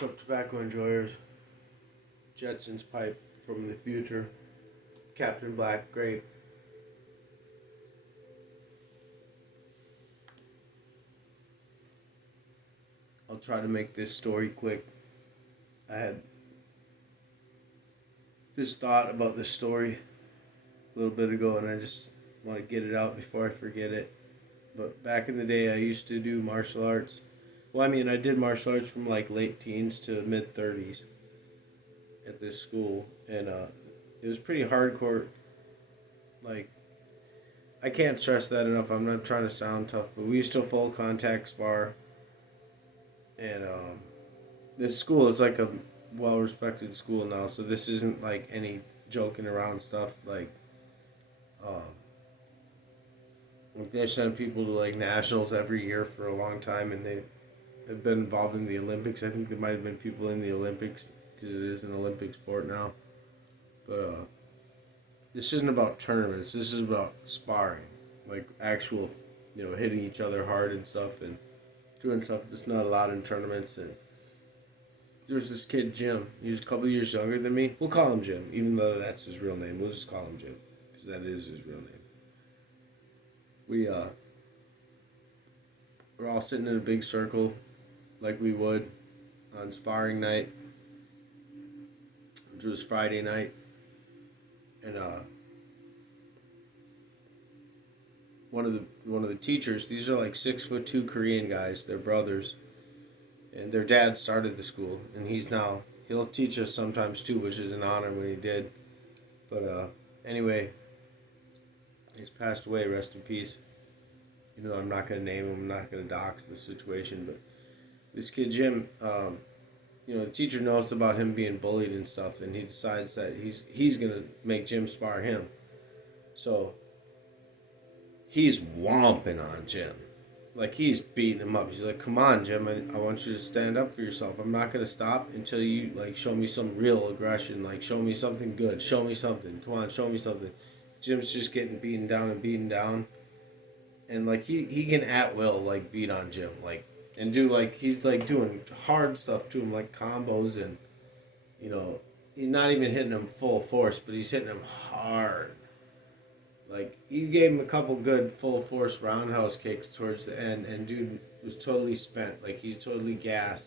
What's up, tobacco enjoyers? Jetson's pipe from the future. Captain Black Grape. I'll try to make this story quick. I had this thought about this story a little bit ago, and I just want to get it out before I forget it. But back in the day, I used to do martial arts. Well, I mean, I did martial arts from like late teens to mid 30s at this school, and it was pretty hardcore. Like, I can't stress that enough. I'm not trying to sound tough, but we used to full contact spar, and this school is like a well respected school now, so this isn't like any joking around stuff. Um, like they send people to like nationals every year for a long time, and they have been involved in the Olympics. I think there might have been people in the Olympics because it is an Olympic sport now. But this isn't about tournaments. This is about sparring, like actual, hitting each other hard and stuff, and doing stuff that's not allowed in tournaments. And there's this kid Jim. He was a couple years younger than me. We'll call him Jim, even though that's his real name. We'll just call him Jim because that is his real name. We we're all sitting in a big circle, like we would on sparring night, which was Friday night, and one of the teachers. These are like 6'2" Korean guys. They're brothers, and their dad started the school, and he'll teach us sometimes too, which is an honor when he did. But anyway, he's passed away. Rest in peace. Even though I'm not gonna name him, I'm not gonna dox the situation. But this kid Jim, the teacher knows about him being bullied and stuff, and he decides that he's gonna make Jim spar him. So he's whomping on Jim. Like, he's beating him up. He's like, come on, Jim, I want you to stand up for yourself. I'm not going to stop until you, like, show me some real aggression. Like, show me something good. Show me something. Come on, show me something. Jim's just getting beaten down and beaten down. And, like, he can at will, like, beat on Jim. Like, and do, like, he's, like, doing hard stuff to him, like combos and, he's not even hitting him full force, but he's hitting him hard. Like, you gave him a couple good full force roundhouse kicks towards the end, and dude was totally spent. Like, he's totally gassed.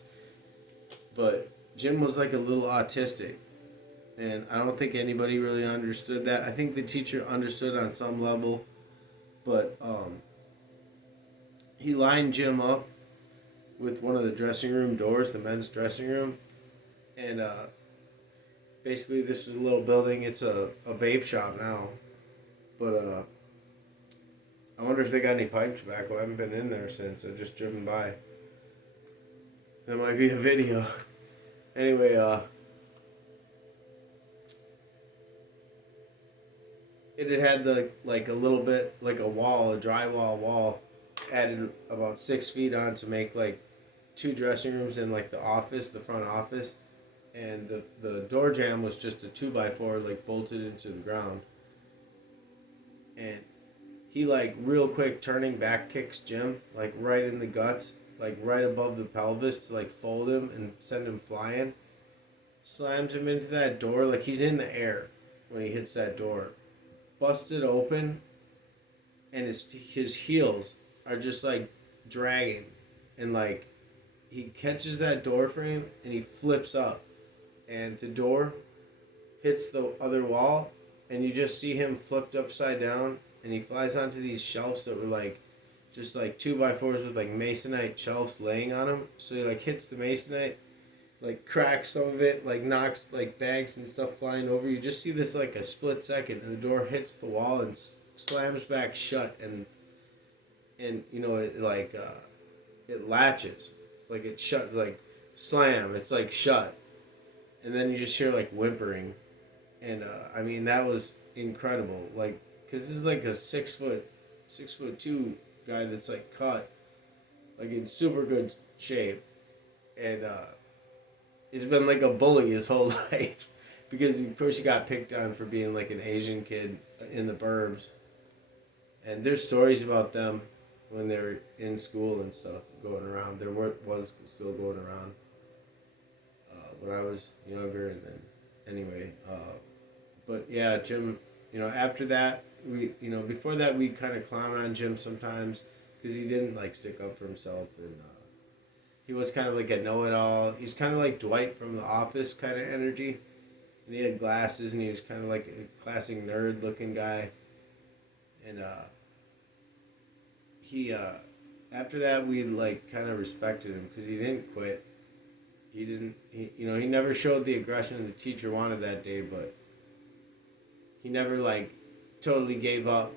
But Jim was like a little autistic, and I don't think anybody really understood that. I think the teacher understood on some level, but he lined Jim up with one of the dressing room doors, the men's dressing room, and basically this is a little building. It's a vape shop now, but I wonder if they got any pipe tobacco. I haven't been in there since. I've just driven by. That might be a video. Anyway, it had like a little bit like a wall, a drywall wall, added about 6 feet on to make like two dressing rooms and like the office, the front office, and the door jamb was just a 2x4 like bolted into the ground. And he like real quick turning back kicks Jim like right in the guts, like right above the pelvis to like fold him and send him flying. Slams him into that door like he's in the air when he hits that door. Busted open, and his heels are just like dragging, and like he catches that door frame and he flips up, and the door hits the other wall, and you just see him flipped upside down, and he flies onto these shelves that were like just like 2x4s with like masonite shelves laying on him. So he like hits the masonite, like cracks some of it, like knocks like bags and stuff flying over. You just see this like a split second, and the door hits the wall and slams back shut, and it like it latches, like it shuts, like slam. It's like shut, and then you just hear like whimpering, and I mean that was incredible. Like, cause this is like a 6'2" guy that's like cut, like in super good shape, and he's been like a bully his whole life because first he got picked on for being like an Asian kid in the burbs, and there's stories about them when they were in school and stuff going around. There was still going around. when I was younger, and then anyway, but yeah, Jim. After that, before that, we kind of clown on Jim sometimes because he didn't like stick up for himself, and he was kind of like a know-it-all. He's kind of like Dwight from The Office kind of energy, and he had glasses, and he was kind of like a classic nerd-looking guy, and he after that we like kind of respected him because he didn't quit. He didn't. He never showed the aggression the teacher wanted that day, but he never like totally gave up,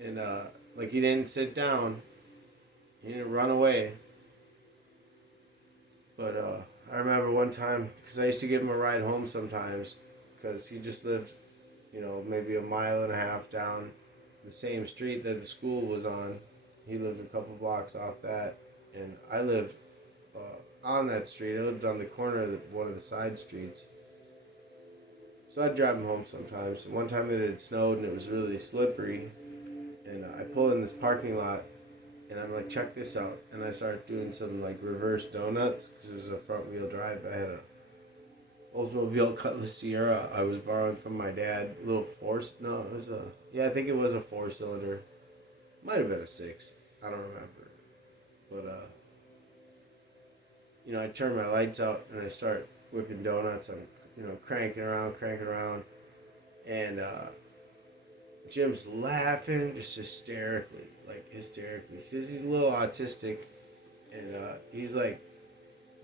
and like he didn't sit down. He didn't run away. But I remember one time because I used to give him a ride home sometimes because he just lived, maybe a mile and a half down the same street that the school was on. He lived a couple blocks off that, and I lived on that street. I lived on the corner of one of the side streets. So I'd drive him home sometimes. One time that it had snowed and it was really slippery, and I pull in this parking lot, and I'm like, check this out. And I started doing some like reverse donuts because it was a front wheel drive. I had a Oldsmobile Cutlass Sierra I was borrowing from my dad. A little no, it was I think it was a 4-cylinder. Might have been a 6. I don't remember. But I turn my lights out and I start whipping donuts. I'm cranking around, and Jim's laughing just hysterically, because he's a little autistic, and he's like,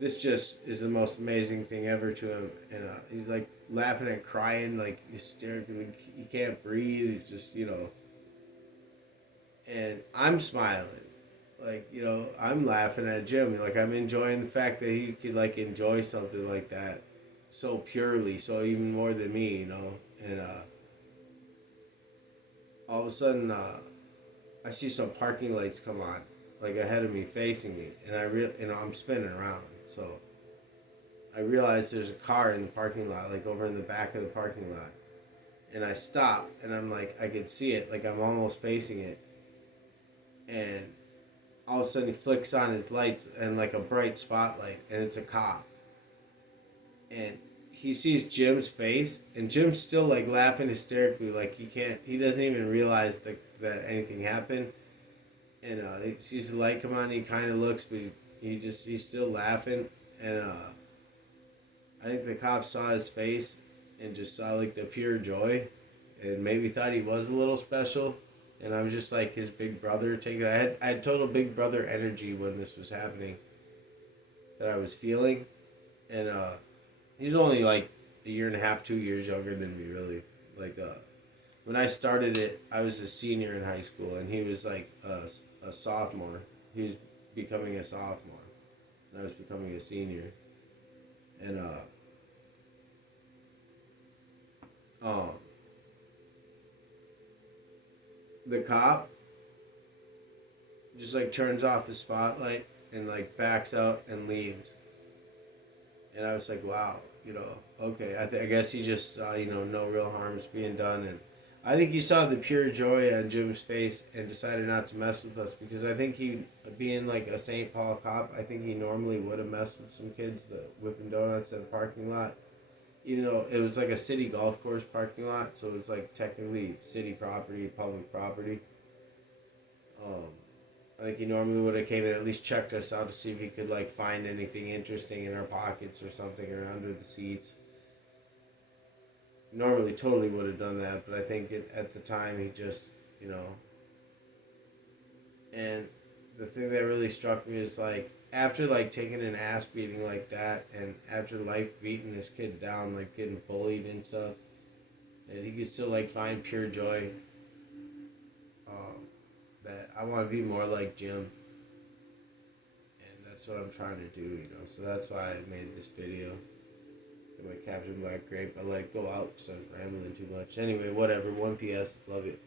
this just is the most amazing thing ever to him, and he's like laughing and crying like hysterically. He can't breathe. He's just and I'm smiling, I'm laughing at Jim, like I'm enjoying the fact that he could like enjoy something like that so purely, so even more than me, and all of a sudden I see some parking lights come on, like ahead of me, facing me, and I'm spinning around, so I realize there's a car in the parking lot, like over in the back of the parking lot, and I stop, and I'm like, I can see it, like I'm almost facing it, and all of a sudden he flicks on his lights and like a bright spotlight, and it's a cop, and he sees Jim's face, and Jim's still like laughing hysterically, like he doesn't even realize that anything happened, and he sees the light come on, and he kind of looks, but he's still laughing, and I think the cop saw his face and just saw like the pure joy, and maybe thought he was a little special, and I'm just like his big brother taking. I had total big brother energy when this was happening, that I was feeling, and he's only like a year and a half, 2 years younger than me, really. Like when I started it, I was a senior in high school, and he was like a sophomore. He was becoming a sophomore, and I was becoming a senior, and um, the cop just like turns off his spotlight and like backs out and leaves. And I was like, wow, okay. I guess he just saw, no real harm's being done, and I think he saw the pure joy on Jim's face and decided not to mess with us, because I think he, being like a St. Paul cop, I think he normally would have messed with some kids that whipping donuts in a parking lot, even though it was like a city golf course parking lot, so it was like technically city property, public property. Um, I think he normally would have came and at least checked us out to see if he could like find anything interesting in our pockets or something, or under the seats. Normally totally would have done that, but I think at the time he just, and the thing that really struck me is like after like taking an ass beating like that, and after life beating this kid down, like getting bullied and stuff, that he could still like find pure joy. That I want to be more like Jim, and that's what I'm trying to do, so that's why I made this video. My Captain Black Grape. I let it go out because I was rambling too much. Anyway, whatever. 1PS. Love it.